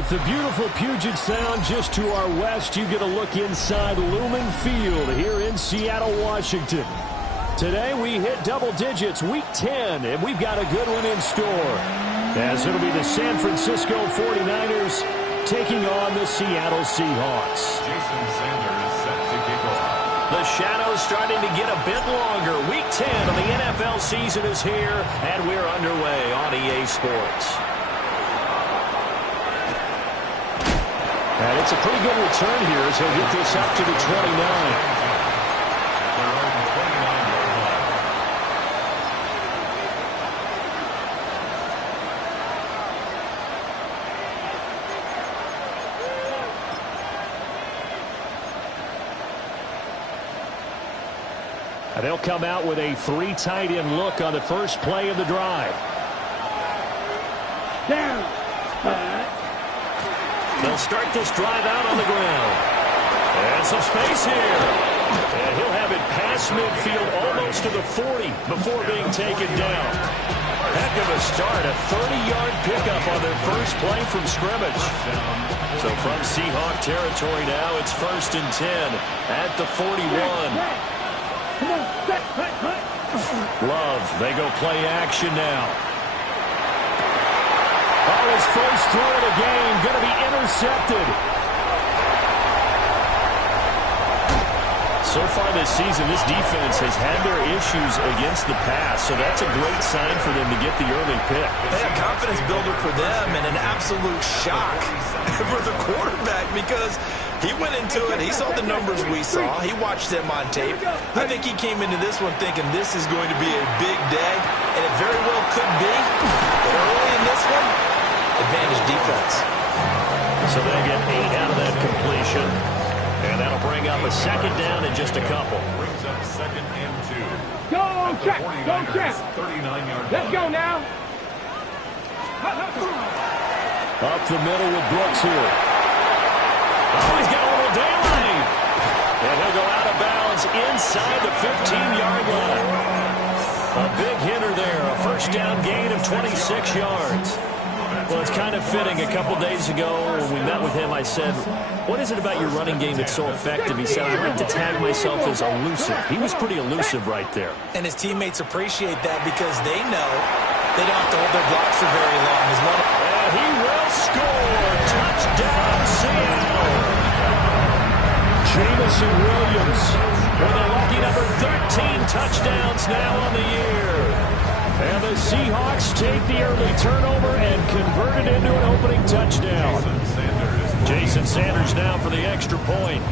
With the beautiful Puget Sound just to our west, you get a look inside Lumen Field here in Seattle, Washington. Today we hit double digits, week 10, and we've got a good one in store, as it'll be the San Francisco 49ers taking on the Seattle Seahawks. Jason Sanders set to kick off. The shadow's starting to get a bit longer. Week 10 of the NFL season is here, and we're underway on EA Sports. And it's a pretty good return here as he'll get this up to the 29. And they'll come out with a 3 tight end look on the first play of the drive. Down. They'll start this drive out on the ground. And some space here. And he'll have it past midfield almost to the 40 before being taken down. Heck of a start. A 30-yard pickup on their first play from scrimmage. So from Seahawk territory now, it's 1st and 10 at the 41. Love, they go play action now. Oh, his first throw of the game, going to be intercepted. So far this season, this defense has had their issues against the pass, so that's a great sign for them to get the early pick. They have confidence builder for them and an absolute shock for the quarterback because he went into it. He saw the numbers we saw. He watched them on tape. I think he came into this one thinking this is going to be a big day, and it very well could be. But early in this one, advantage defense. So they get 8 out of that completion, and that'll bring up a second down in just a couple. Brings up 2nd and 2. Go check. Go check. 39-yard Let's go now. Up the middle with Brooks here. Oh, he's got a little daylight. And he'll go out of bounds inside the 15-yard line. A big hitter there. A first down gain of 26 yards. Well, it's kind of fitting. A couple days ago when we met with him, I said, what is it about your running game that's so effective? He said, I like to tag myself as elusive. He was pretty elusive right there. And his teammates appreciate that because they know they don't have to hold their blocks for very long. And he will score. Touchdown, Seattle. Jameson Williams with a lucky number 13 touchdowns now on the year. And the Seahawks take the early turnover and convert it into an opening touchdown. Jason Sanders now for the extra point.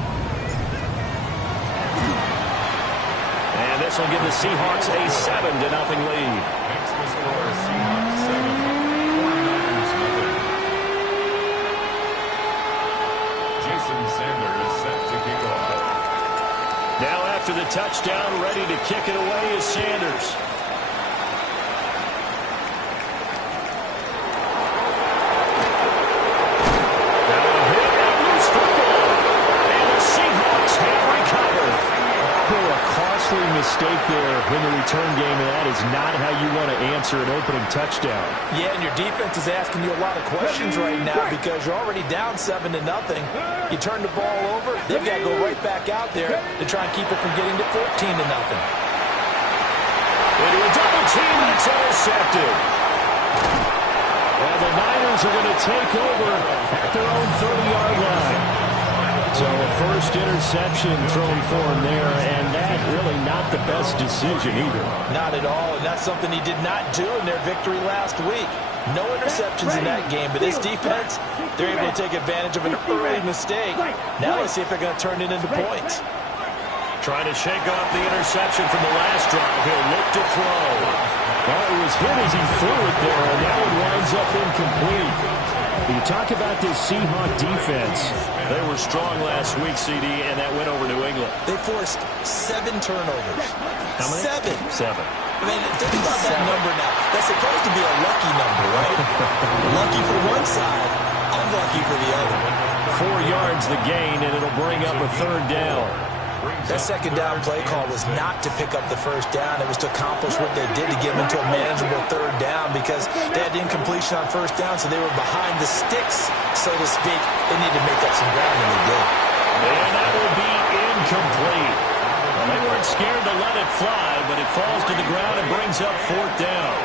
And this will give the Seahawks a 7-0 lead. Extra score, Seahawks 7, 49ers 0. Jason Sanders set to kick off. Now after the touchdown, ready to kick it away is Sanders. Mistake there in the return game, and that is not how you want to answer an opening touchdown. Yeah, and your defense is asking you a lot of questions right now because you're already down 7-0. You turn the ball over, they've got to go right back out there to try and keep it from getting to 14-0. Into a double team, and it's intercepted. And the Niners are going to take over at their own 30-yard line. So a first interception thrown for him there, and that really not the best decision either. Not at all, and that's something he did not do in their victory last week. No interceptions in that game, but this defense, they're able to take advantage of an early mistake. Now let's see if they're going to turn it into points. Trying to shake off the interception from the last drive. He'll look to throw. Well, it was hit as he threw it there, and that one winds up incomplete. You talk about this Seahawk defense. They were strong last week, CD, and that went over New England. They forced 7 turnovers. How many? 7. I mean, think about that number now. That's supposed to be a lucky number, right? Lucky for one side, unlucky for the other. 4 yards the gain, and it'll bring up a 3rd down. That second down play call was not to pick up the first down. It was to accomplish what they did to get them into a manageable third down because they had incompletion on first down, so they were behind the sticks, so to speak. They needed to make up some ground, and they did. And that will be incomplete. Well, they weren't scared to let it fly, but it falls to the ground and brings up fourth down.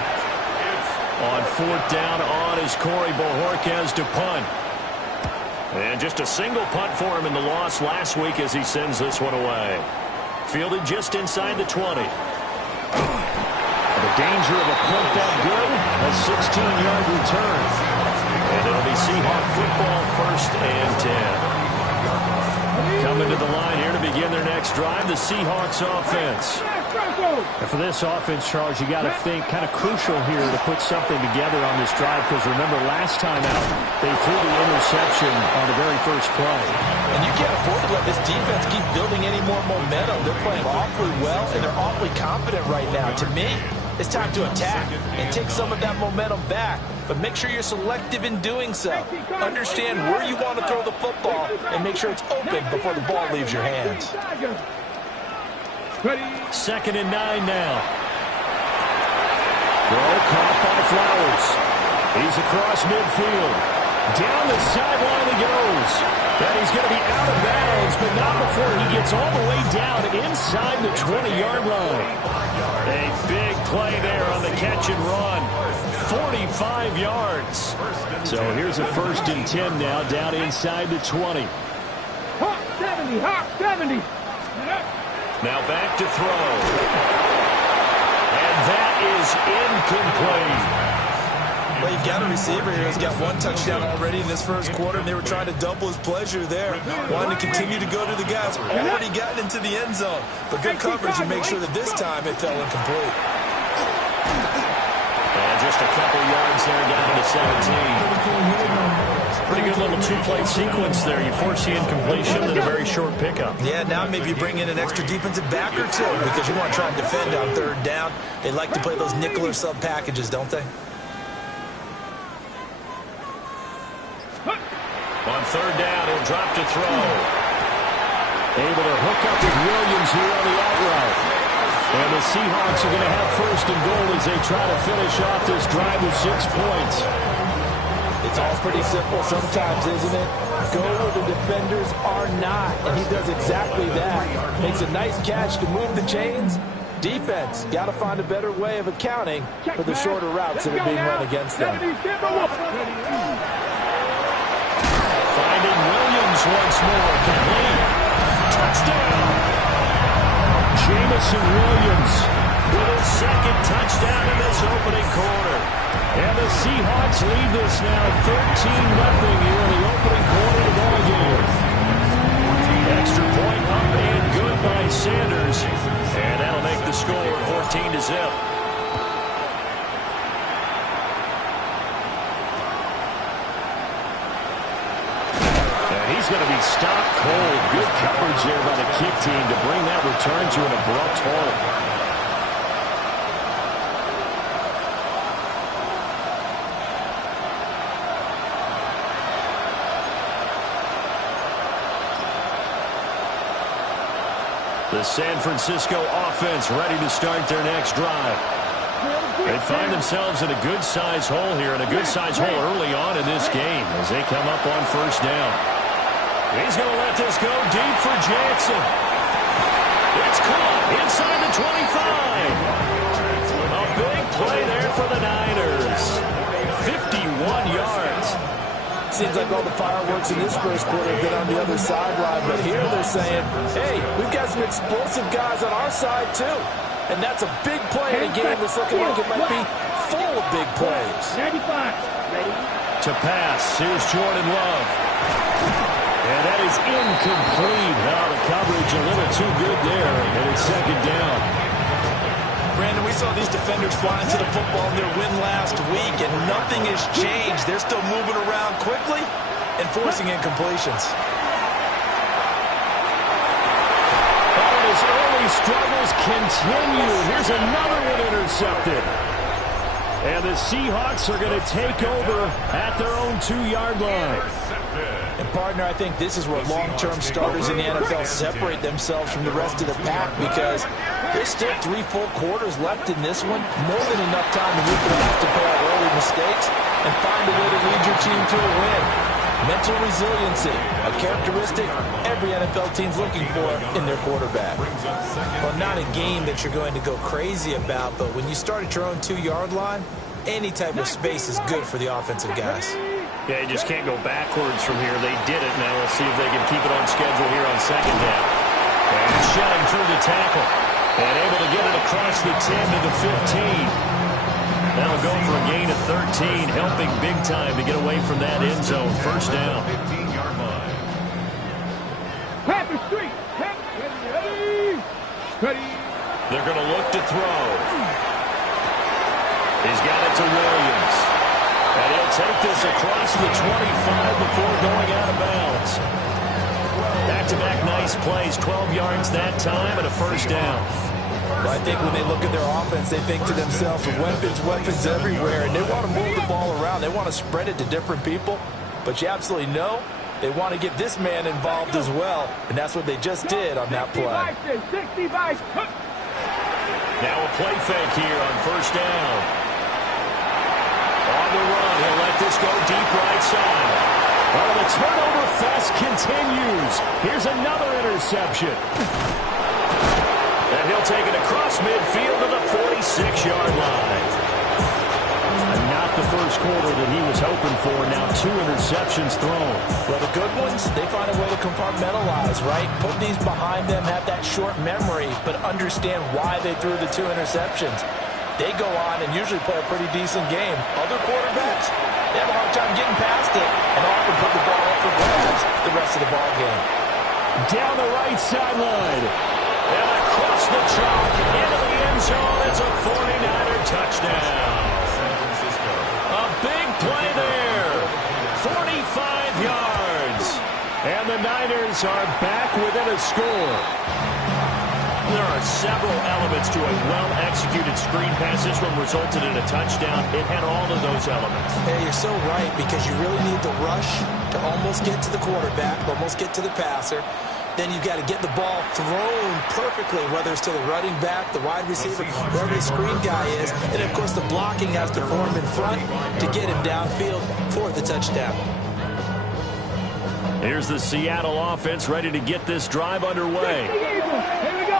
On fourth down on is Corey Bojorquez to punt. And just a single punt for him in the loss last week as he sends this one away. Fielded just inside the 20. The danger of a punt that good, a 16-yard return. And it'll be Seahawk football, 1st and 10. Coming to the line here to begin their next drive, the Seahawks offense. And for this offense, Charles, you got to think kind of crucial here to put something together on this drive because remember last time out they threw the interception on the very first play. And you can't afford to let this defense keep building any more momentum. They're playing awfully well, and they're awfully confident right now. To me, it's time to attack and take some of that momentum back. But make sure you're selective in doing so. Understand where you want to throw the football and make sure it's open before the ball leaves your hands. 2nd and 9 now. Throw caught by Flowers. He's across midfield. Down the sideline he goes. And he's going to be out of bounds, but not before he gets all the way down inside the 20-yard line. A big play there on the catch and run. 45 yards. So here's a 1st and 10 now, down inside the 20. Hawk 70, Hawk 70. Now back to throw. And that is incomplete. Well, you've got a receiver here who's got 1 touchdown already in this first quarter, and they were trying to double his pleasure there. Wanting to continue to go to the guys. Already gotten into the end zone. But good coverage and make sure that this time it fell incomplete. And just a couple yards there down to the 17. Pretty good little 2-play sequence there. You force the incompletion and a very short pickup. Yeah, now maybe you bring in an extra defensive back or two because you want to try and defend on 3rd down. They like to play those nickel or sub packages, don't they? On 3rd down, he'll drop to throw. Able to hook up with Williams here on the out route. And the Seahawks are going to have 1st and goal as they try to finish off this drive with 6 points. It's all pretty simple sometimes, isn't it? Go where the defenders are not, and he does exactly that. Makes a nice catch to move the chains. Defense, got to find a better way of accounting for the shorter routes that are being run against them. Finding Williams once more, complete. Touchdown! Jamison Williams with his 2nd touchdown in this opening quarter. And the Seahawks lead this now 13-0 here in the opening quarter of the ball game. Extra point up and good by Sanders. And that'll make the score 14-0. And he's going to be stopped cold. Good coverage there by the kick team to bring that return to an abrupt halt. The San Francisco offense ready to start their next drive. They find themselves in a good-sized hole here, and a good-sized hole early on in this game as they come up on 1st down. He's going to let this go deep for Jackson. It's caught inside the 25. A big play there for the Niners. 51 yards. Seems like all the fireworks in this first quarter have been on the other sideline, but here they're saying, hey, we've got some explosive guys on our side too. And that's a big play in a game that's looking like it might be full of big plays. 95. To pass, here's Jordan Love. And that is incomplete. Now the coverage a little too good there, and it's 2nd down. Brandon, we saw these defenders flying to the football in their win last week, and nothing has changed. They're still moving around quickly and forcing incompletions. And his early struggles continue. Here's another one intercepted. And the Seahawks are going to take over at their own 2-yard line. And, partner, I think this is where long-term starters in the NFL separate themselves from the rest of the pack, because there's still 3 full quarters left in this one. More than enough time to move to have to pay out early mistakes and find a way to lead your team to a win. Mental resiliency, a characteristic every NFL team's looking for in their quarterback. Well, not a game that you're going to go crazy about, but when you start at your own 2-yard line, any type of space is good for the offensive guys. Yeah, you just can't go backwards from here. They did it. Now we'll see if they can keep it on schedule here on second down. And shutting through the tackle. And able to get it across the 10 to the 15. That'll go for a gain of 13, helping big time to get away from that end zone. First down. 15-yard line. Panther Street. Ready. They're going to look to throw. He's got it to Williams. And he'll take this across the 25 before going out of bounds. Back-to-back nice plays, 12 yards that time and a first down. Well, I think when they look at their offense, they think to themselves, weapons everywhere, and they want to move the ball around. They want to spread it to different people, but you absolutely know they want to get this man involved as well, and that's what they just did on that play. Now a play fake here on first down. On the run, he'll let this go deep right side. Well, the turnover fest continues. Here's another interception. And he'll take it across midfield to the 46-yard line. And not the first quarter that he was hoping for. Now 2 interceptions thrown. Well, the good ones, they find a way to compartmentalize, right? Put these behind them, have that short memory, but understand why they threw the 2 interceptions. They go on and usually play a pretty decent game. Other quarterbacks, they have a hard time getting past it and often put the ball up for grabs the rest of the ball game. Down the right sideline. And across the chalk into the end zone. It's a 49er touchdown. A big play there. 45 yards. And the Niners are back within a score. There are several elements to a well-executed screen pass. This one resulted in a touchdown. It had all of those elements. Hey, you're so right, because you really need the rush to almost get to the quarterback, almost get to the passer. Then you've got to get the ball thrown perfectly, whether it's to the running back, the wide receiver, wherever the screen guy is. And, of course, the blocking has to form in front to get him downfield for the touchdown. Here's the Seattle offense ready to get this drive underway.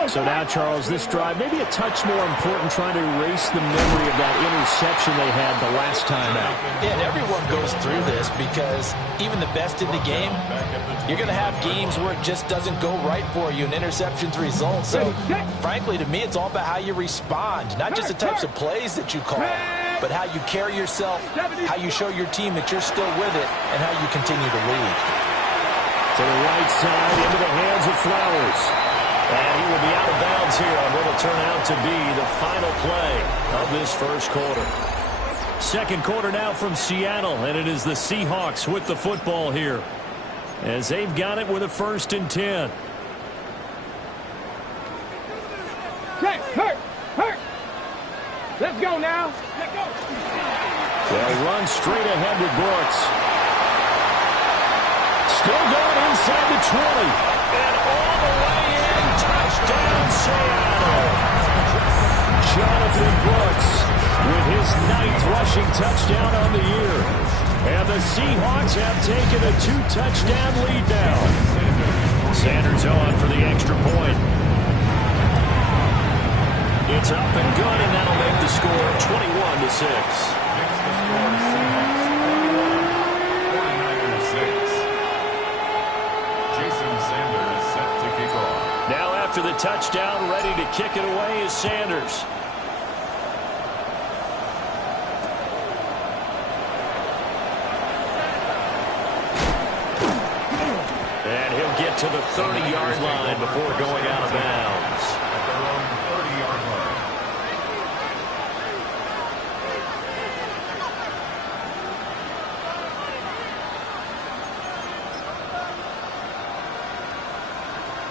So now, Charles, this drive may be a touch more important, trying to erase the memory of that interception they had the last time out. Yeah, and everyone goes through this, because even the best in the game, you're going to have games where it just doesn't go right for you and interceptions result. So, frankly, to me, it's all about how you respond, not just the types of plays that you call, but how you carry yourself, how you show your team that you're still with it, and how you continue to lead. To the right side, into the hands of Flowers. And he will be out of bounds here on what will turn out to be the final play of this first quarter. Second quarter now from Seattle, and it is the Seahawks with the football here, as they've got it with a 1st and 10. Hurt. Let's go now. Let's go. They'll run straight ahead with Brooks. Still going inside the 20. And all the way in. Touchdown, Seattle. Jonathan Brooks with his 9th rushing touchdown on the year. And the Seahawks have taken a 2-touchdown lead now. Sanders on for the extra point. It's up and good, and that'll make the score 21-6. Now after the touchdown, ready to kick it away is Sanders. And he'll get to the 30-yard line before going out of bounds. At their own 30-yard line.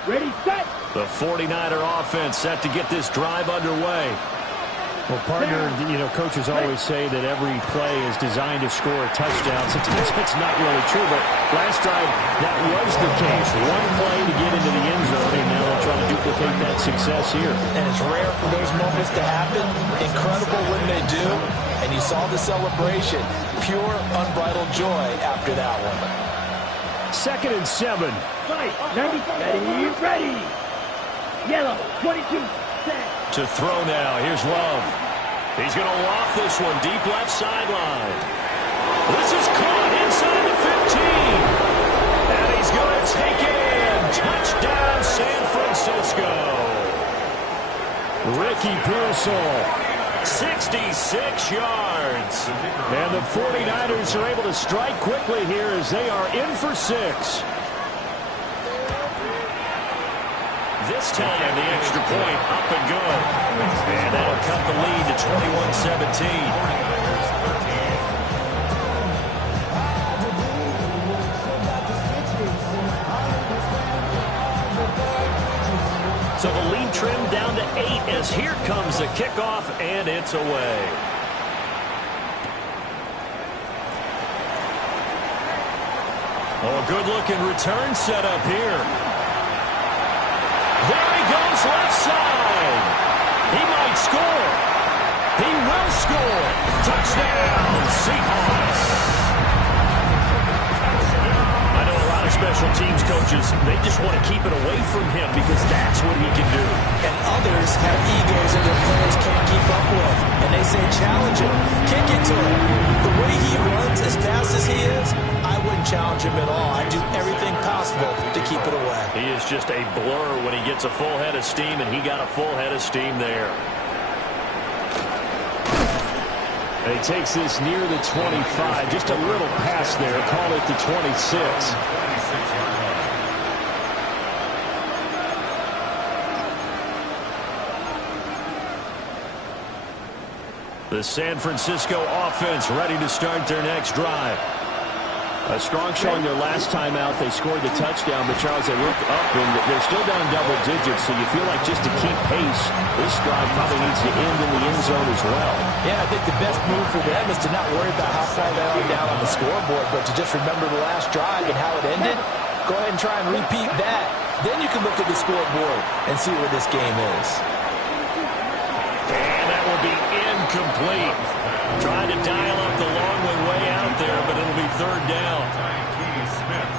Ready, set. The 49er offense set to get this drive underway. Well, partner, you know, coaches always say that every play is designed to score a touchdown. Sometimes that's not really true, but last drive, that was the case. One play to get into the end zone, and now they'll try to duplicate that success here. And it's rare for those moments to happen. Incredible when they do. And you saw the celebration. Pure, unbridled joy after that one. 2nd and 7. Fight. Ready. Yellow. 22. Set. To throw now. Here's Love. He's going to loft this one deep left sideline. This is caught inside the 15. And he's going to take it in. Touchdown, San Francisco. Ricky Pearsall. 66 yards. And the 49ers are able to strike quickly here as they are in for 6. This time, the extra point up and good. And that'll cut the lead to 21-17. So the lead trimmed down to 8 as here comes the kickoff, and it's away. Oh, good-looking return set up here. There he goes left side. He might score. He will score. Touchdown, Seahawks. I know a lot of special teams coaches, they just want to keep it away from him because that's what he can do. And others have egos that their players can't keep up with. And they say, challenge him. Kick it to him. The way he runs as fast as he is, I wouldn't challenge him at all. I'd do everything possible to keep it away. He is just a blur when he gets a full head of steam, and he got a full head of steam there. And he takes this near the 25. Just a little pass there. Call it the 26. The San Francisco offense ready to start their next drive. A strong showing their last time out. They scored the touchdown, but Charles, they look up, and they're still down double digits, so you feel like just to keep pace, this drive probably needs to end in the end zone as well. Yeah, I think the best move for them is to not worry about how far they are down on the scoreboard, but to just remember the last drive and how it ended. Go ahead and try and repeat that. Then you can look at the scoreboard and see where this game is. And that will be incomplete. Trying to dial up the long way out there, but it'll be 3rd down.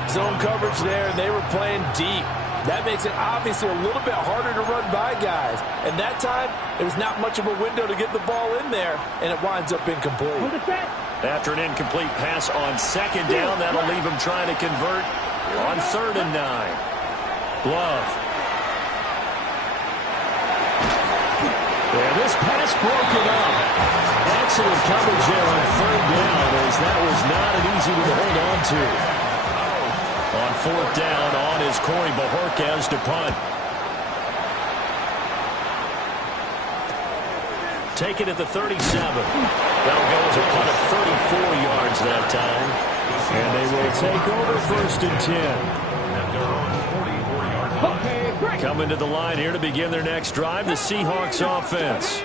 Zone coverage there, and they were playing deep. That makes it obviously a little bit harder to run by guys. And that time, there's not much of a window to get the ball in there, and it winds up incomplete. After an incomplete pass on 2nd down, that'll leave him trying to convert on 3rd and 9. Glove. Yeah, this pass broken up. Excellent coverage there on 3rd down, as that was not an easy one to hold on to. On 4th down, on is Corey Bojorquez to punt. Take it at the 37. That'll go as a punt of 34 yards that time. And they will take over 1st and 10. Coming to the line here to begin their next drive, the Seahawks offense.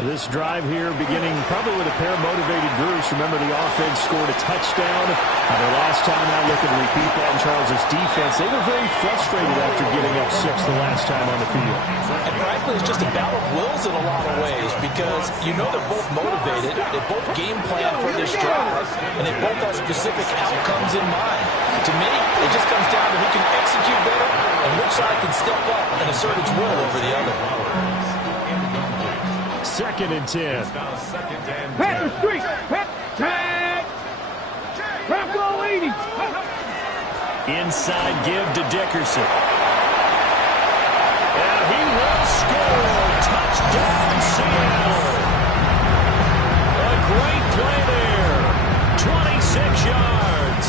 This drive here beginning probably with a pair of motivated groups. Remember, the offense scored a touchdown. Their last time out, looking to repeat that in Charles' defense. They were very frustrated after getting up 6 the last time on the field. And frankly, it's just a battle of wills in a lot of ways because you know they're both motivated. They both game plan for this drive, and they both have specific outcomes in mind. To me, it just comes down to who can execute better and which side can step up and assert its will over the other. 2nd and 10. Pack the street. Tag. Bronco 80. Inside give to Dickerson. And he will score. Touchdown, Seattle. A great play there. 26 yards.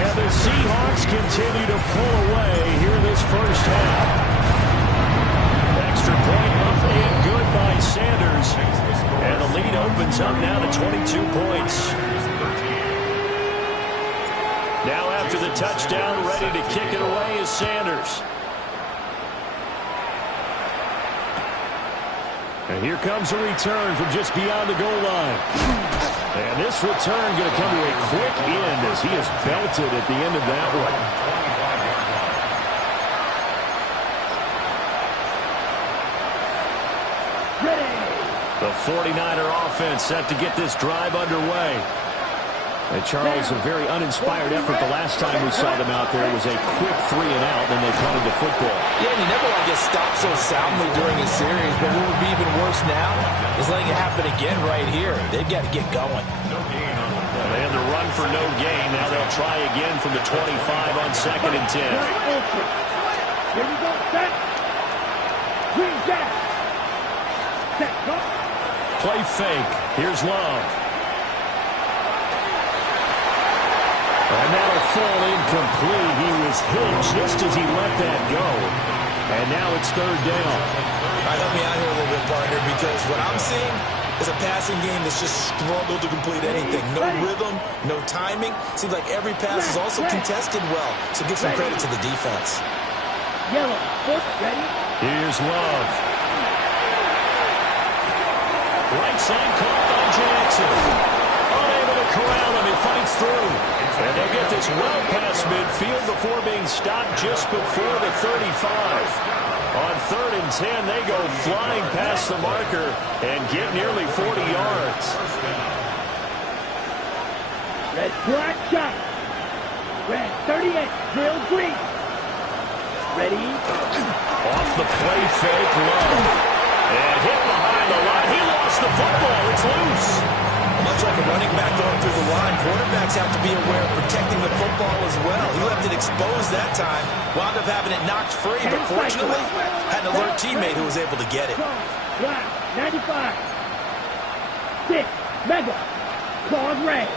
And the Seahawks continue to pull away here this first half. Extra point up and good by Sanders. And the lead opens up now to 22 points. Now after the touchdown, ready to kick it away is Sanders. And here comes a return from just beyond the goal line. And this return going to come to a quick end as he is belted at the end of that one. The 49er offense set to get this drive underway. And Charles, a very uninspired effort the last time we saw them out there. It was a quick 3 and out, then they punted the football. Yeah, and you never want to get stopped so soundly during a series, but what would be even worse now is letting it happen again right here. They've got to get going. They had the run for no gain. Now they'll try again from the 25 on 2nd and 10. Here you go, set. Green jack. Set, go. Play fake. Here's Love. And that'll fall incomplete. He was hit just as he let that go. And now it's 3rd down. All right, help me out here a little bit, partner, because what I'm seeing is a passing game that's just struggled to complete anything. No rhythm, no timing. Seems like every pass is also contested well. So give some credit to the defense. Yellow, foot, ready. Here's Love. Right side caught by Jackson. Unable to corral him. He fights through. And they'll get this well past midfield before being stopped just before the 35. On 3rd and 10, they go flying past the marker and get nearly 40 yards. Red black shot. Red 38, drill green. Ready. Off the play fake, Love. And hit behind the line. He lost the football. It's loose. Much like a running back going through the line, quarterbacks have to be aware of protecting the football as well. He left it exposed that time, wound up having it knocked free, but fortunately had an alert teammate who was able to get it. Black, 95. 6, mega. Claws red.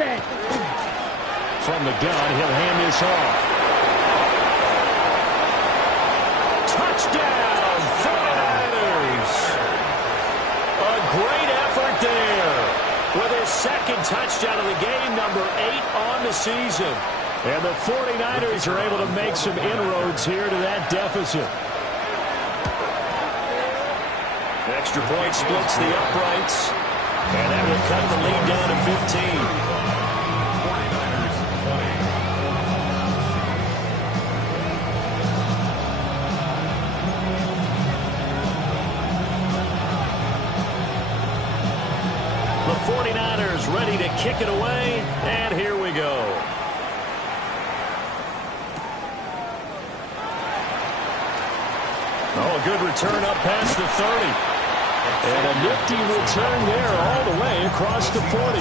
Set. From the gun, he'll hand this off. Touchdown, 49ers. A great effort there with his 2nd touchdown of the game, number 8 on the season. And the 49ers are able to make some inroads here to that deficit. Extra point splits the uprights, and that will cut the lead down to 15. The 49ers ready to kick it away, and here we go. Oh, a good return up past the 30. And a nifty return there all the way across the 40.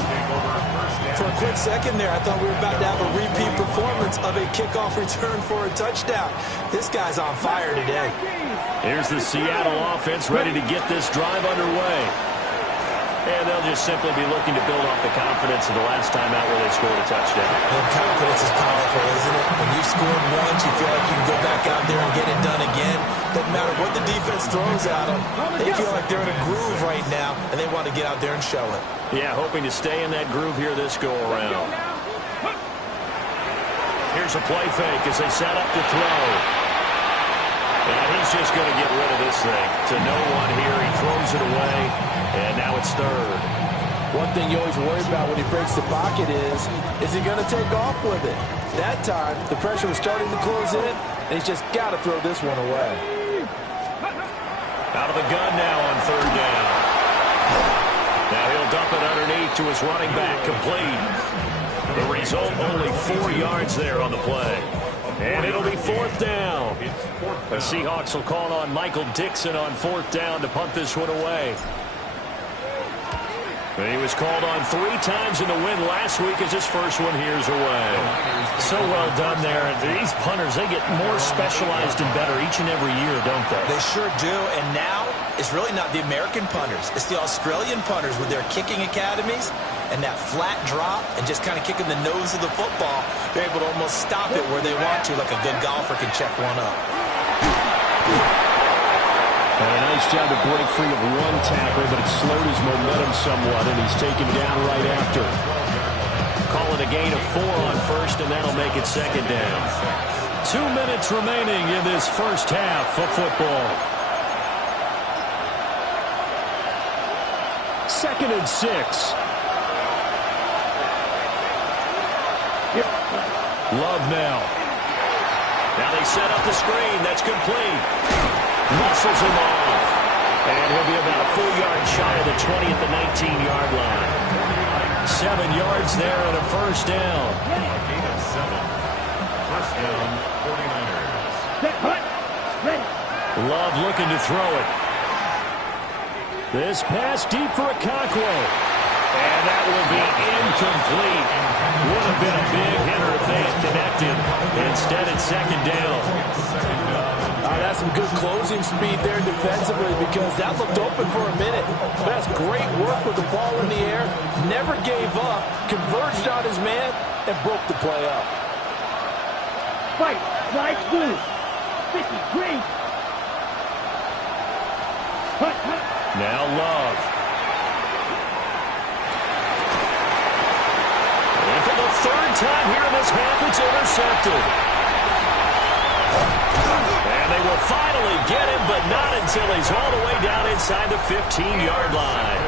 For a quick second there, I thought we were about to have a repeat performance of a kickoff return for a touchdown. This guy's on fire today. Here's the Seattle offense ready to get this drive underway. And they'll just simply be looking to build off the confidence of the last time out where they scored a touchdown. And confidence is powerful, isn't it? When you've scored once, you feel like you can go back out there and get it done again. Doesn't matter what the defense throws at them. They feel like they're in a groove right now, and they want to get out there and show it. Yeah, hoping to stay in that groove here this go-around. Here's a play fake as they set up to throw. And he's just going to get rid of this thing to no one here. He throws it away, and now it's 3rd. One thing you always worry about when he breaks the pocket is he going to take off with it? That time, the pressure was starting to close in, and he's just got to throw this one away. Out of the gun now on 3rd down. Now he'll dump it underneath to his running back, complete. The result, only 4 yards there on the play. And it'll be 4th down. The Seahawks will call on Michael Dixon on 4th down to punt this one away. And he was called on 3 times in the win last week as his first one here's away. So well done there. And these punters, they get more specialized and better each and every year, don't they? They sure do. And now it's really not the American punters. It's the Australian punters with their kicking academies and that flat drop and just kind of kicking the nose of the football. They're able to almost stop it where they want to, like a good golfer can check one up. And a nice job to break free of one tackle, but it slowed his momentum somewhat, and he's taken down right after. Call it a gain of 4 on 1st, and that'll make it 2nd down. 2 minutes remaining in this first half of football. 2nd and 6. Love now. Now they set up the screen. That's complete. Muscles him off. And he'll be about a full yard shy of the 20 at the 19-yard line. 7 yards there and a first down. A gain of 7. First down, 49ers. Love looking to throw it. This pass deep for Okonkwo. And that will be incomplete. Would have been a big hitter if they had connected. Instead, it's 2nd down. That's some good closing speed there defensively because that looked open for a minute. But that's great work with the ball in the air. Never gave up. Converged on his man and broke the play up. Fight. Right blue. 53. Now Love. And for the 3rd time here in this half, it's intercepted. And they will finally get him, but not until he's all the way down inside the 15-yard line.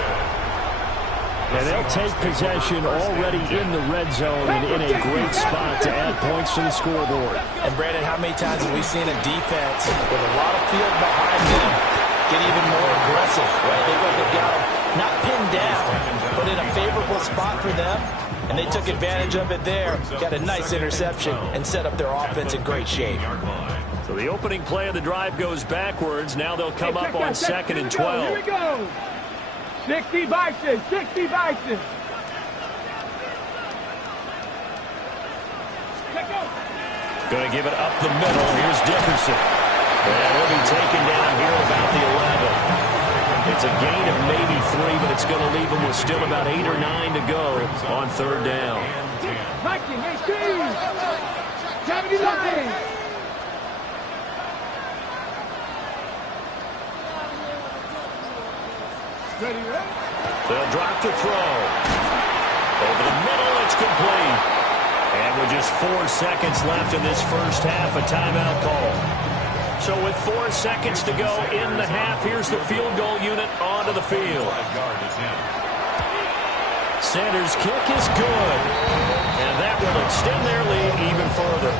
And they'll take possession already in the red zone and in a great spot to add points to the scoreboard. And Brandon, how many times have we seen a defense with a lot of field behind them get even more aggressive, right? They've got not pinned down, but in a favorable spot for them, and they took advantage of it there, got a nice interception, and set up their offense in great shape. So the opening play of the drive goes backwards. Now they'll come up on 2nd and 12. Here we go. 60 Bison, 60 Bison. Going to give it up the middle. Here's Dickerson. And he'll be taken down here at about the 11. It's a gain of maybe 3, but it's going to leave them with still about 8 or 9 to go on 3rd down. 19, 18, 79. They'll drop to throw. Over the middle, it's complete. And with just 4 seconds left in this first half, a timeout call. So with 4 seconds to go in the half, here's the field goal unit onto the field. Sanders' kick is good. And that will extend their lead even further.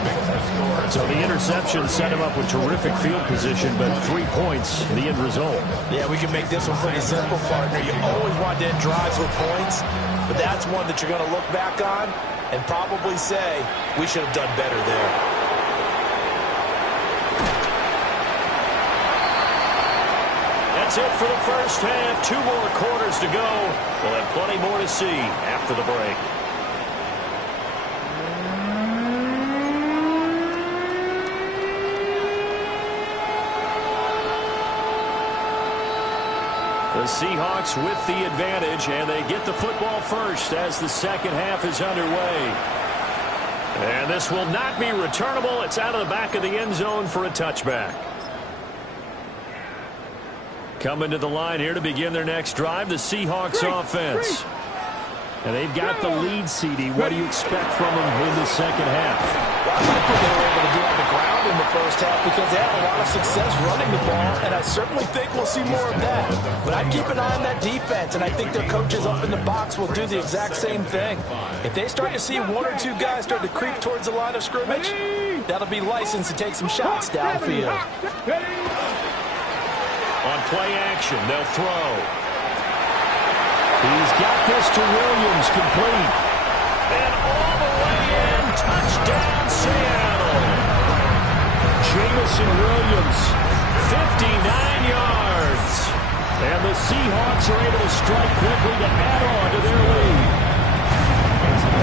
So the interception set him up with terrific field position, but 3 points, the end result. Yeah, we can make this one pretty simple, partner. You always want to end drives with points, but that's one that you're going to look back on and probably say, we should have done better there. That's it for the first half. 2 more quarters to go. We'll have plenty more to see after the break. The Seahawks with the advantage, and they get the football first as the second half is underway. And this will not be returnable. It's out of the back of the end zone for a touchback. Coming to the line here to begin their next drive, the Seahawks offense. And they've got the lead, CD. What do you expect from them in the second half? Well, I like what they were able to do on the ground in the first half because they had a lot of success running the ball, and I certainly think we'll see more of that. But I'd keep an eye on that defense, and I think their coaches up in the box will do the exact same thing. If they start to see 1 or 2 guys start to creep towards the line of scrimmage, that'll be licensed to take some shots downfield. On play action, they'll throw. He's got this to Williams, complete. And all the way in, touchdown Seattle. Jameson Williams, 59 yards. And the Seahawks are able to strike quickly to add on to their lead.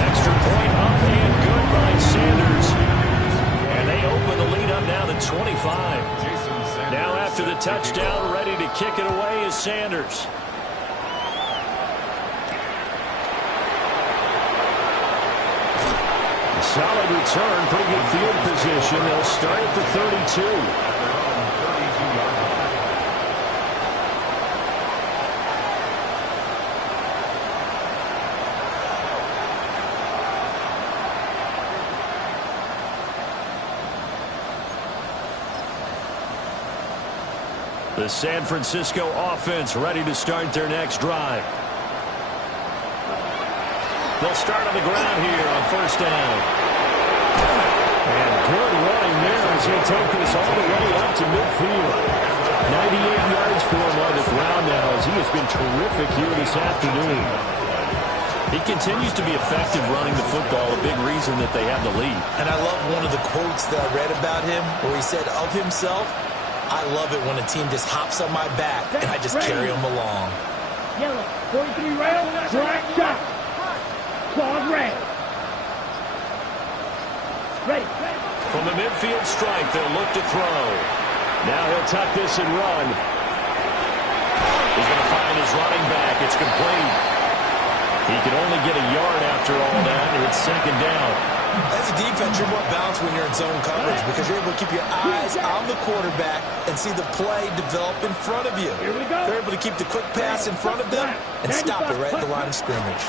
Extra point up and good by Sanders. And they open the lead up now to 25. Now after the touchdown, ready to kick it away is Sanders. Solid return, pretty good field position. They'll start at the 32. The San Francisco offense ready to start their next drive. They'll start on the ground here on first down. And good running there as he'll take this all the way up to midfield. 98 yards for him on the ground now as he has been terrific here this afternoon. He continues to be effective running the football, a big reason that they have the lead. And I love one of the quotes that I read about him where he said of himself, I love it when a team just hops on my back and I just carry them along. Yellow, 43 rail, drag shot. Claws red. Ready. From the midfield strike, they'll look to throw. Now he'll tuck this and run. He's going to find his running back. It's complete. He can only get a yard after all that, and it's second down. As a defense, you're more balanced when you're in zone coverage because you're able to keep your eyes on the quarterback and see the play develop in front of you. Here we go. They're able to keep the quick pass in front of them and stop it right at the line of scrimmage.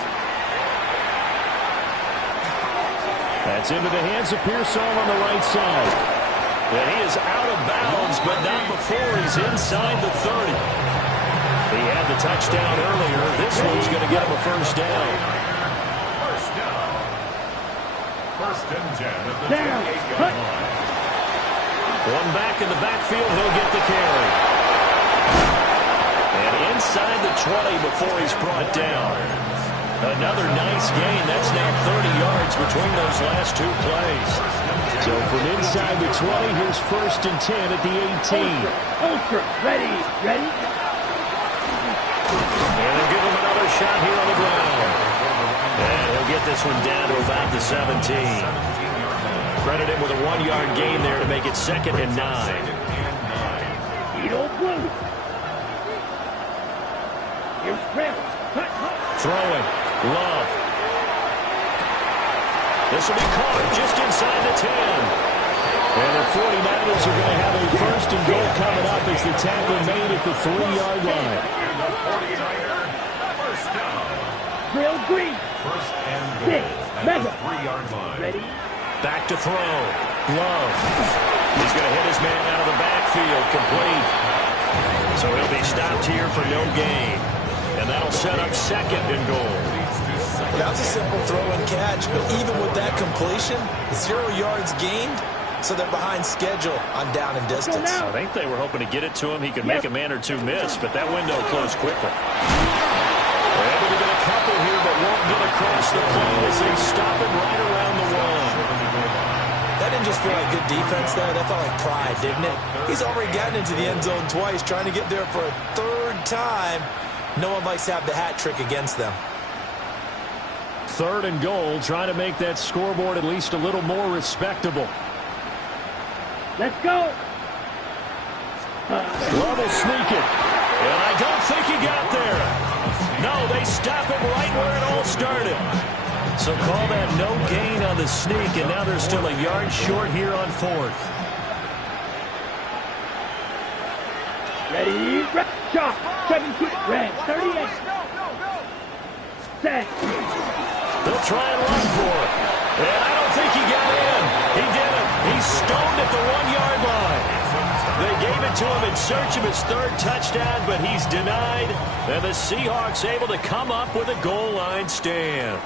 That's into the hands of Pearsall on the right side. And he is out of bounds, but not before he's inside the 30. He had the touchdown earlier. This one's going to get him a first down. First down. First and 10 at the 28-yard line. One back in the backfield, he'll get the carry. And inside the 20 before he's brought down. Another nice gain. That's now 30 yards between those last two plays. So from inside the 20, here's first and 10 at the 18. Ultra, ready, ready. And they'll give him another shot here on the ground. And he'll get this one down to about the 17. Credit him with a 1-yard gain there to make it second and 9. Edo blue. Here's Travis. Throwing. Love. This will be caught just inside the 10. And the 49ers are going to have a first and goal coming up as the tackle made at the 3-yard line. First down. Real green. First and goal at the 3-yard line. Ready. Back to throw. Love. He's going to hit his man out of the backfield. Complete. So he'll be stopped here for no gain. And that'll set up second and goal. That was a simple throw and catch, but even with that completion, 0 yards gained, so they're behind schedule on down and distance. I think they were hoping to get it to him. He could make a man or two miss, but that window closed quickly. They're able to get a couple here, but won't get across the plane as they stop it right around the one. That didn't just feel like good defense there. That felt like pride, didn't it? He's already gotten into the end zone twice, trying to get there for a third time. No one likes to have the hat trick against them. Third and goal, trying to make that scoreboard at least a little more respectable. Let's go. Love will sneak it. And I don't think he got there. No, they stop him right where it all started. So call that no gain on the sneak, and now they're still a yard short here on fourth. Ready, shot. 17, red, 38. Set. They'll try and run for it. And I don't think he got in. He didn't. He's stoned at the 1-yard line. They gave it to him in search of his third touchdown, but he's denied. And the Seahawks able to come up with a goal line stand.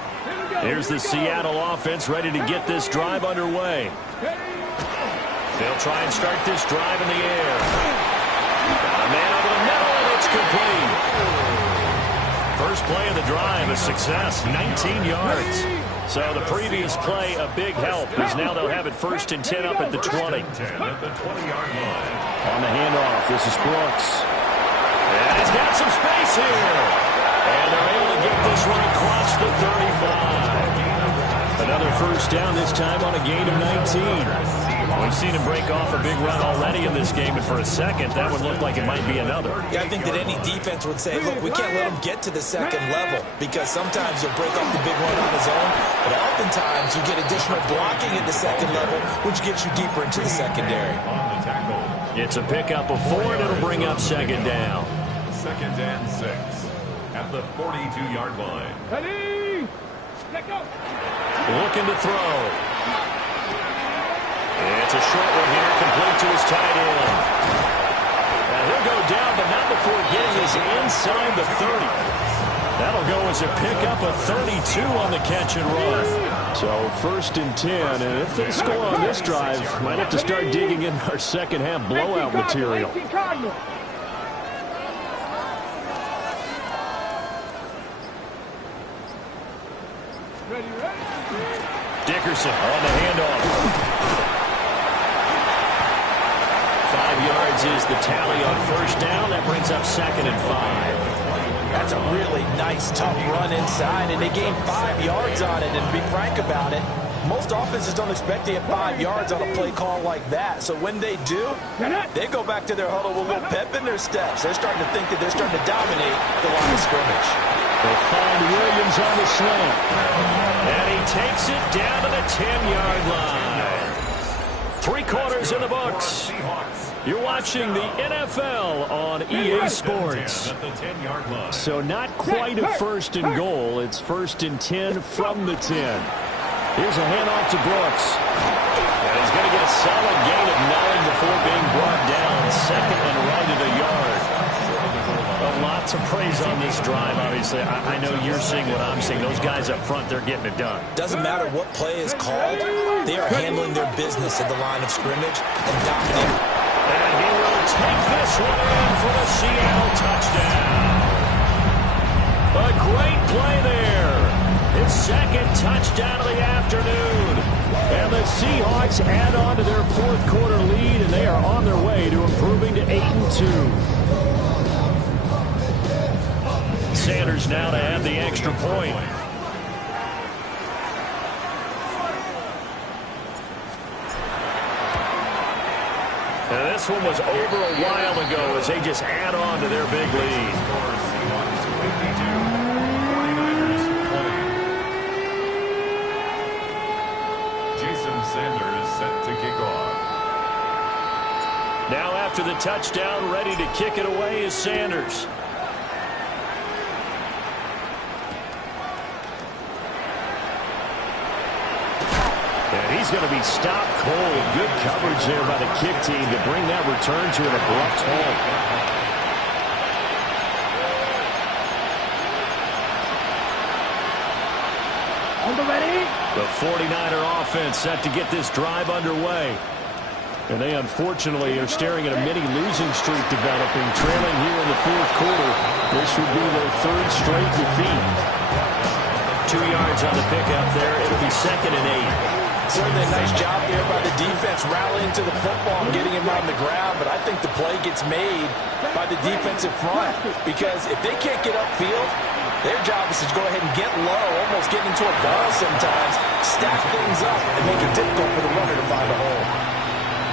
Here's the Seattle offense ready to get this drive underway. They'll try and start this drive in the air. Got a man over the middle, and it's complete. First play of the drive, a success, 19 yards. So the previous play, a big help, as now they'll have it first and 10 up at the 20. 10 at the 20-yard line. On the handoff, this is Brooks. And he's got some space here. And they're able to get this one across the 35. Another first down, this time on a gain of 19. We've seen him break off a big run already in this game, and for a second, that would look like it might be another. Yeah, I think that any defense would say, look, we can't let him get to the second level because sometimes he'll break off the big run on his own, but oftentimes you get additional blocking at the second level, which gets you deeper into the secondary. On the tackle. It's a pickup of 4, and it'll bring up second down. Second and 6 at the 42-yard line. Ready. Let go. Looking to throw. It's a short one here, complete to his tight end. And he'll go is inside the 30. That'll go as a pickup of 32 on the catch and run. So 1st and 10, and if they score on this drive, might have to start digging in our second half blowout material. Dickerson on the handoff. 5 yards is the tally on 1st down. That brings up 2nd and 5. That's a really nice, tough run inside, and they gained 5 yards on it. And to be frank about it, most offenses don't expect to get 5 yards on a play call like that. So when they do, they go back to their huddle with a little pep in their steps. They're starting to think that they're starting to dominate the line of scrimmage. They find Williams on the slant. And he takes it down to the 10-yard line. 3 quarters in the books. You're watching the NFL on EA Sports. So not quite a 1st and goal. It's 1st and 10 from the 10. Here's a handoff to Brooks. And he's going to get a solid gain of 9 before being brought down. 2nd and right at a yard. Well, lots of praise on this drive, obviously. I know you're seeing what I'm seeing. Those guys up front, they're getting it done. Doesn't matter what play is called. They are handling their business at the line of scrimmage and dominating. And he will take this one in for the Seattle touchdown. A great play there. His 2nd touchdown of the afternoon. And the Seahawks add on to their 4th quarter lead, and they are on their way to improving to 8-2. Sanders now to add the extra point. And this one was over a while ago as they just add on to their big lead. Jason Sanders set to kick off. Now after the touchdown, ready to kick it away is Sanders. He's going to be stopped cold. Good coverage there by the kick team to bring that return to an abrupt halt. On the ready. The 49er offense set to get this drive underway. And they unfortunately are staring at a mini losing streak developing, trailing here in the 4th quarter. This would be their 3rd straight defeat. 2 yards on the pickup there. It'll be 2nd and 8. Certainly a nice job there by the defense rallying to the football and getting him on the ground, but I think the play gets made by the defensive front because if they can't get upfield, their job is to go ahead and get low, almost get into a ball sometimes, stack things up, and make it difficult for the runner to find a hole.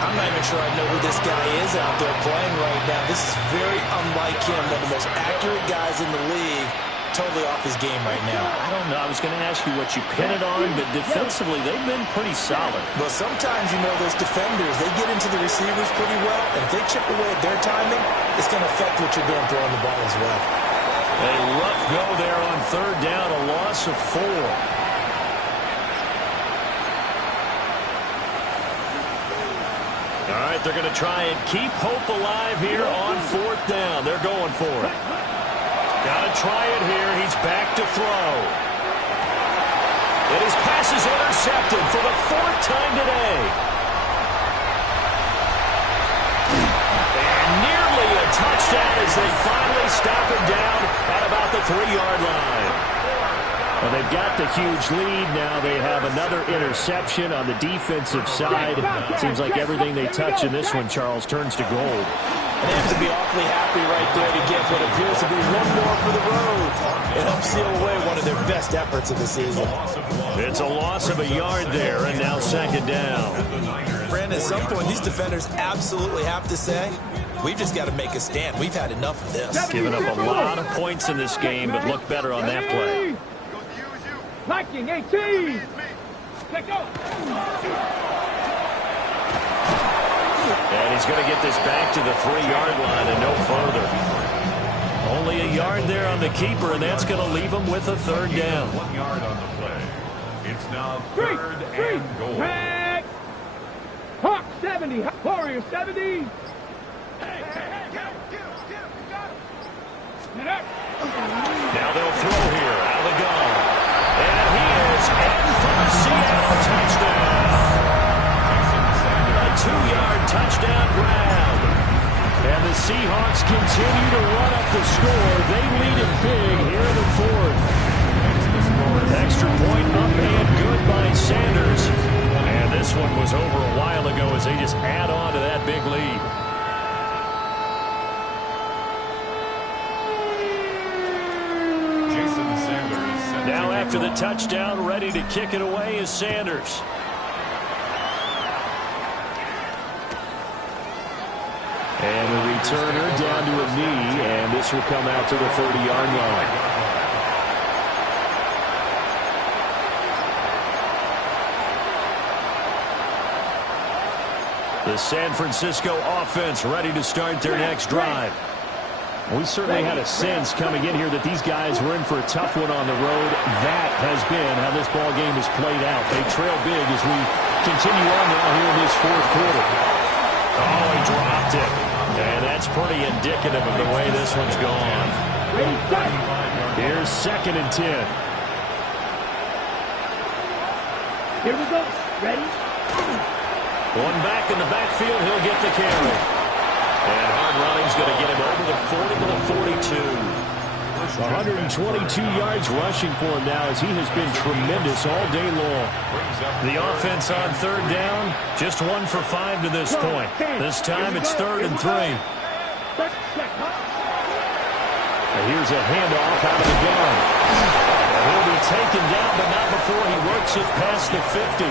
I'm not even sure I know who this guy is out there playing right now. This is very unlike him, one of the most accurate guys in the league. Totally off his game right now. I don't know. I was going to ask you what you pin it on, but defensively, they've been pretty solid. Well, sometimes, you know, those defenders, they get into the receivers pretty well, and if they chip away at their timing, it's going to affect what you're doing throwing the ball as well. A rough go there on 3rd down, a loss of 4. All right, they're going to try and keep hope alive here on 4th down. They're going for it. Got to try it here. He's back to throw. And his pass is intercepted for the 4th time today. And nearly a touchdown as they finally stop him down at about the 3-yard line. Well, they've got the huge lead now. They have another interception on the defensive side. Seems like everything they touch in this one, Charles, turns to gold. They have to be awfully happy right there to get what appears to be one more for the road. It helps seal away one of their best efforts of the season. It's a loss of a yard there, and now 2nd down. Brandon, at some point, these defenders absolutely have to say, we've just got to make a stand. We've had enough of this. Giving up a lot of points in this game, but look better on that play. Liking 18. Let go. And he's going to get this back to the 3-yard line and no further. Only a yard there on the keeper, and that's going to leave him with a 3rd down. 1 yard on the play. It's now 3rd and goal. Back. Hawk 70. Warrior 70. Now they'll throw here out of the gun. And he is in for the Seattle touchdown. A 2-yard touchdown grab. And the Seahawks continue to run up the score. They lead it big here in the fourth. Extra point up and good by Sanders. And this one was over a while ago as they just add on to that big lead. Now after the touchdown, ready to kick it away is Sanders. And the returner down to a knee, and this will come out to the 30-yard line. The San Francisco offense ready to start their next drive. We certainly had a sense coming in here that these guys were in for a tough one on the road. That has been how this ball game has played out. They trail big as we continue on now here in this fourth quarter. Oh, he dropped it. And that's pretty indicative of the way this one's gone. Here's 2nd and 10. Here we go. Ready? One back in the backfield. He'll get the carry. And hard running's going to get him over the 40 to the 42. 122 yards rushing for him now as he has been tremendous all day long. The offense on 3rd down, just 1 for 5 to this point. This time it's 3rd and 3. Here's a handoff out of the gun. He'll be taken down, but not before he works it past the 50.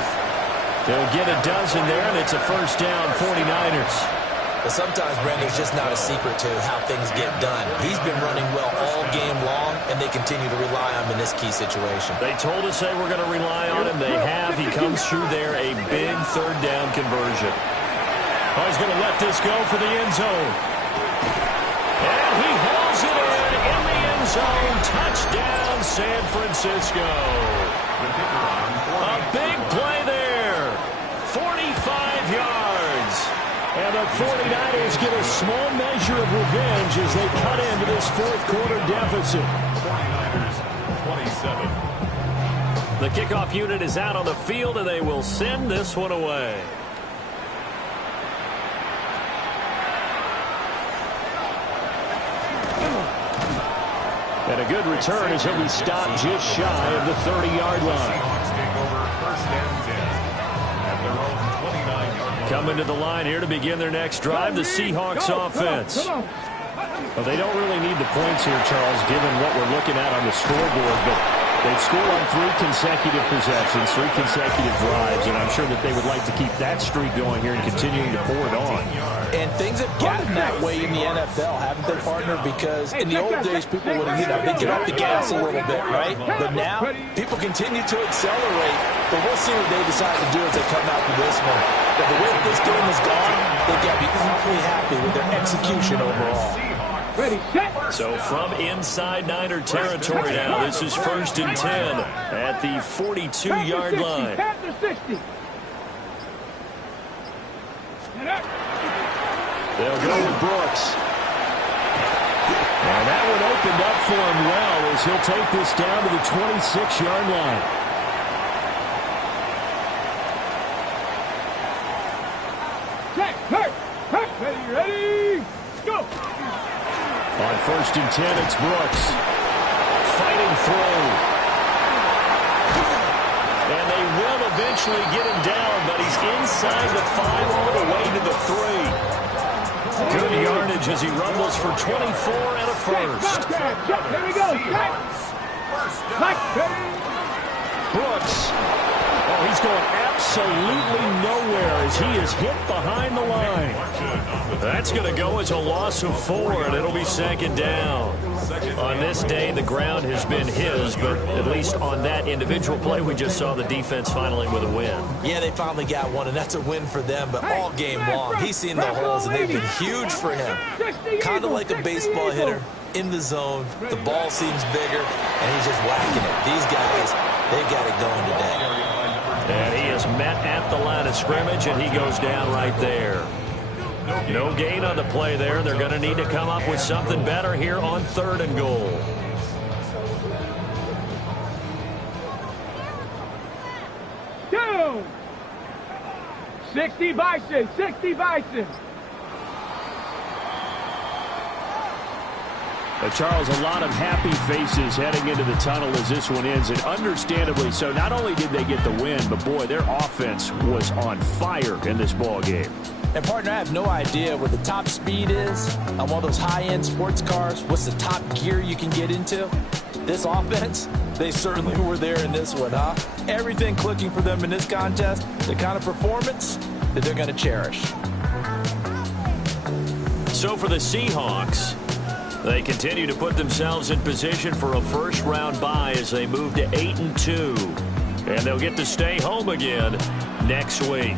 They'll get a dozen there, and it's a first down, 49ers. But sometimes, Brent, there's just not a secret to how things get done. He's been running well all game long, and they continue to rely on him in this key situation. They told us they were going to rely on him. They have. He comes through there, a big 3rd down conversion. Oh, he's going to let this go for the end zone. And he hauls it in the end zone. Touchdown, San Francisco. A big play there. 45 yards. And the 49ers get a small measure of revenge as they cut into this fourth quarter deficit. 49ers 27. The kickoff unit is out on the field, and they will send this one away. And a good return as he'll be stopped just shy of the 30-yard line. Seahawks take over 1st and 10 at their own 29-yard line. Coming to the line here to begin their next drive, the Seahawks offense. Well, they don't really need the points here, Charles, given what we're looking at on the scoreboard, but they've scored on 3 consecutive possessions, 3 consecutive drives, and I'm sure that they would like to keep that streak going here and continuing to pour it on. And things have gotten that way in the NFL, haven't they, partner? Because in the old days, people would, they'd get off the gas a little bit, right? But now, people continue to accelerate. But we'll see what they decide to do as they come out to this one. But the way that this game has gone, they've got to be equally happy with their execution overall. Ready, set. So from inside Niner territory now, this is 1st and 10 at the 42-yard line. They'll go with Brooks. And that one opened up for him well as he'll take this down to the 26-yard line. Ready, go! On 1st and 10, it's Brooks. Fighting through. And they will eventually get him down, but he's inside the 5 all the way to the 3. Good yardage as he rumbles for 24 and a first. Here we go. Brooks. Oh, he's going absolutely nowhere as he is hit behind the line. That's going to go as a loss of 4, and it'll be 2nd down. On this day, the ground has been his, but at least on that individual play, we just saw the defense finally with a win. Yeah, they finally got one, and that's a win for them, but all game long, he's seen the holes, and they've been huge for him. Kind of like a baseball hitter in the zone. The ball seems bigger, and he's just whacking it. These guys, they've got it going today. And he is met at the line of scrimmage, and he goes down right there. No gain on the play there. They're going to need to come up with something better here on 3rd and goal. Two. 60 Bison. 60 Bison. Charles, a lot of happy faces heading into the tunnel as this one ends, and understandably so. Not only did they get the win, but, boy, their offense was on fire in this ball game. And, partner, I have no idea what the top speed is on one of those high-end sports cars. What's the top gear you can get into? This offense, they certainly were there in this one, huh? Everything clicking for them in this contest, the kind of performance that they're going to cherish. So for the Seahawks, they continue to put themselves in position for a first-round bye as they move to 8-2. And they'll get to stay home again next week.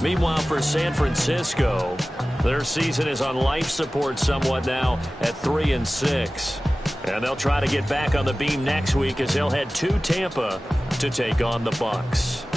Meanwhile, for San Francisco, their season is on life support somewhat now at 3-6. And they'll try to get back on the beam next week as they'll head to Tampa to take on the Bucs.